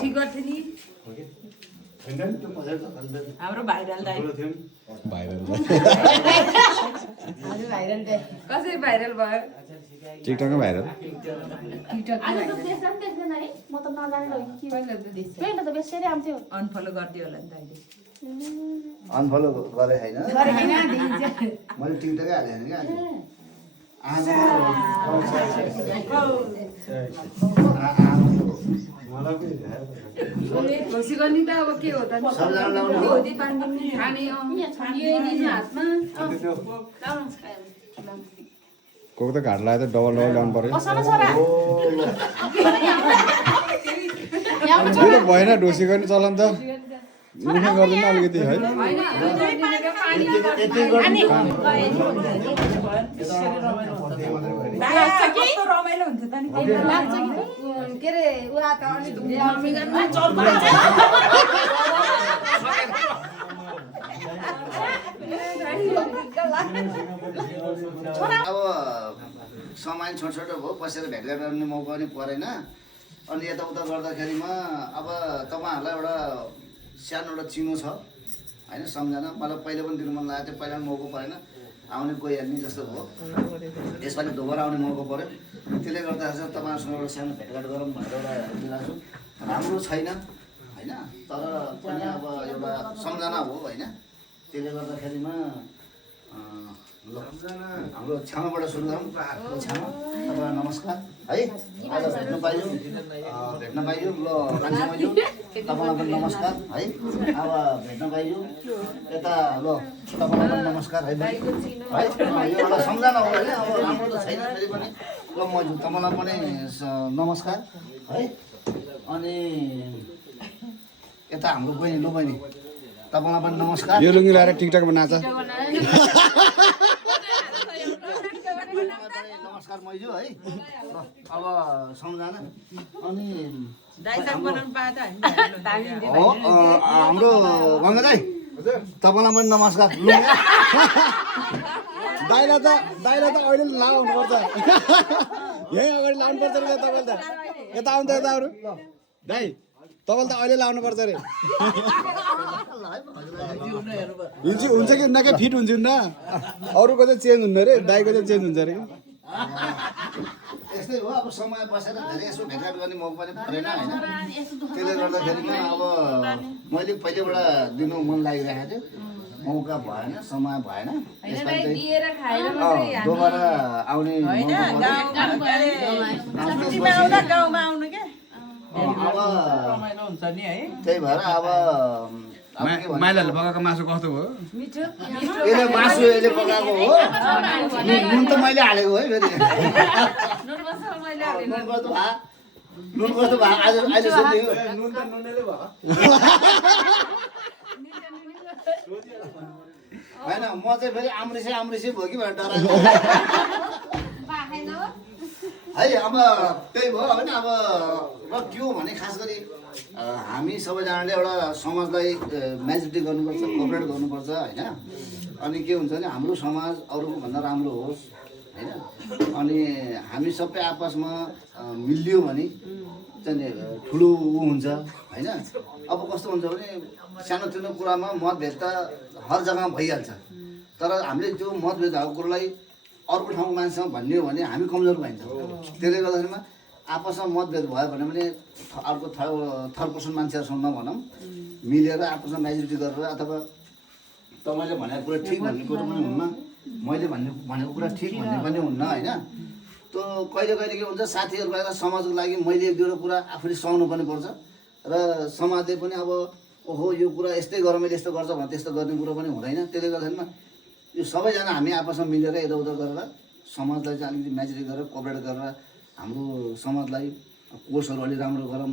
ठिक गर्थ्यो नि हाम्रो भाइरल दाइ कसरी भाइरल भयो टिकटकमा भाइरल अनफलो गरिदियो होला नि दाइले अनफलो गरे हैन मैले टिकटकै हालेँ नि खुसी गर्ने त अब के हो त खाने कोही त घाट लाग्यो त डबल ल्याउनु पर्यो यो त भएन ढोसी गर्ने चलन त मुखै गर्दैन अलिकति है रमाइलो हुन्छ त नि के अरे उहाँ त अलि अब समय छोटो भयो बसेर भेटघाट गर्ने मौका पनि परेन अनि यताउता गर्दाखेरिमा अब तपाईँहरूलाई एउटा सानो एउटा चिनो छ होइन सम्झना मलाई पहिला पनि दिनु मन लागेको थियो पहिला पनि मौका परेन आउने गइहाल्ने जस्तो भयो यसपालि दोबारा आउने मौका पऱ्यो त्यसले गर्दा चाहिँ तपाईँहरूसँग एउटा सानो भेटघाट गरौँ भनेर एउटा दिइरहेको छु राम्रो छैन होइन तर पनि अब एउटा सम्झना हो होइन त्यसले गर्दाखेरिमा ल हाम्रो छामाबाट सुरु गरौँ छामा तपाईँलाई नमस्कार है आज भेट्न पाइयो ल मान्छे मैले तपाईँलाई पनि नमस्कार है अब भेट्न पाइयो यता ल तपाईँलाई पनि नमस्कार है है यो एउटा सम्झना हो होइन अब राम्रो त छैन फेरि पनि ल म तपाईँलाई पनि नमस्कार है अनि यता हाम्रो बहिनी लो बहिनी तपाईँलाई पनि नमस्कार यो लुङ्गी लगाएर टिकटकमा नाच नमस्कार मैजू है अब सम्झना अनि हाम्रो गङ्गा दाइ तपाईँलाई पनि नमस्कार दाइलाई त अहिले लाउनुपर्छ यहीँ अगाडि लाउनुपर्छ नि तपाईँले त यता आउँछ यता अरू दाइ तपाईँले त अहिले लाउनुपर्छ अरे हुन्छ कि हुन्न कि फिट हुन्छ न अरूको चाहिँ चेन्ज हुन्न अरे दाइको चाहिँ चेन्ज हुन्छ अरे यस्तै हो अब समय बसेर धेरै यसो भेटघाट गर्ने मौका पनि परेन होइन त्यसले गर्दाखेरिमा अब मैले पहिलेबाट दिनु मन लागिरहेको थियो मौका भएन समय भएन दोबारा आउने त्यही भएर अब माइलाले पकाएको मासु कस्तो भयो यसले मासु यसले पकाएको हो नुन त मैले हालेको है फेरि नुन कस्तो भयो आज सोध्यो होइन म चाहिँ फेरि आम्रिसे भयो कि भनेर डराएको है अब त्यही भयो होइन अब र के हो भने खास गरी हामी सबैजनाले एउटा समाजलाई मेजोरिटी गर्नुपर्छ कोअपरेट गर्नुपर्छ होइन अनि के हुन्छ भने हाम्रो समाज अरूको भन्दा राम्रो होस् होइन अनि हामी सबै आपसमा मिलियो भने चाहिँ ठुलो ऊ हुन्छ होइन अब कस्तो हुन्छ भने सानोतिनो कुरामा मतभेद त हर जग्गामा भइहाल्छ तर हामीले त्यो मतभेद भएको कुरोलाई अर्को ठाउँको मान्छेसँग भन्ने हो भने हामी कमजोर भइन्छ त्यसले गर्दाखेरिमा आपसमा मतभेद भयो भने पनि अर्को थर्ड पर्सन मान्छेहरूसँग नभनौँ मिलेर आपसमा मेजोरिटी गरेर अथवा तपाईँले भनेको कुरा ठिक भन्ने कुरो पनि हुन्न मैले भनेको कुरा ठिक भन्ने पनि हुन्न होइन त्यो कहिले कहिले के हुन्छ साथीहरूको आएर समाजको लागि मैले एक दुईवटा कुरा आफूले सहनु पनि पर्छ र समाजले पनि अब ओहो यो कुरा यस्तै गर मैले यस्तो गर्छ भने त्यस्तो गर्ने कुरो पनि हुँदैन त्यसले गर्दाखेरिमा यो सबैजना हामी आपसमा मिलेर यताउता गरेर समाजलाई चाहिँ अलिकति मेजोरिटी गरेर कोअपरेट गरेर हाम्रो समाजलाई कोर्सहरू अलि राम्रो गरौँ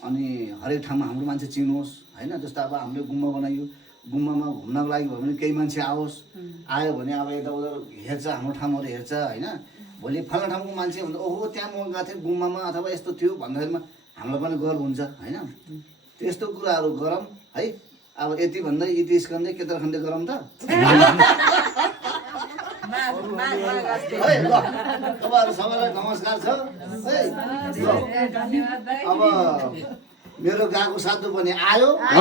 अनि हरेक ठाउँमा हाम्रो मान्छे चिनोस् होइन जस्तो अब हामीले गुम्बा बनायो गुम्बामा घुम्नको लागि भयो भने केही मान्छे आओस् आयो भने अब यताउता हेर्छ हाम्रो ठाउँहरू हेर्छ होइन भोलि फल्ना ठाउँको मान्छे हुन्छ ओहो त्यहाँ म गएको थिएँ गुम्बामा अथवा यस्तो थियो भन्दाखेरिमा हामीलाई पनि गर्व हुन्छ होइन त्यस्तो कुराहरू गरौँ है अब यति भन्दै इति स्कन्दै केतर खण्डे गरौँ त है ल तपाईँहरू सबैलाई नमस्कार छ है ल धन्यवाद दाइ अब मेरो गाएको साधु पनि आयो है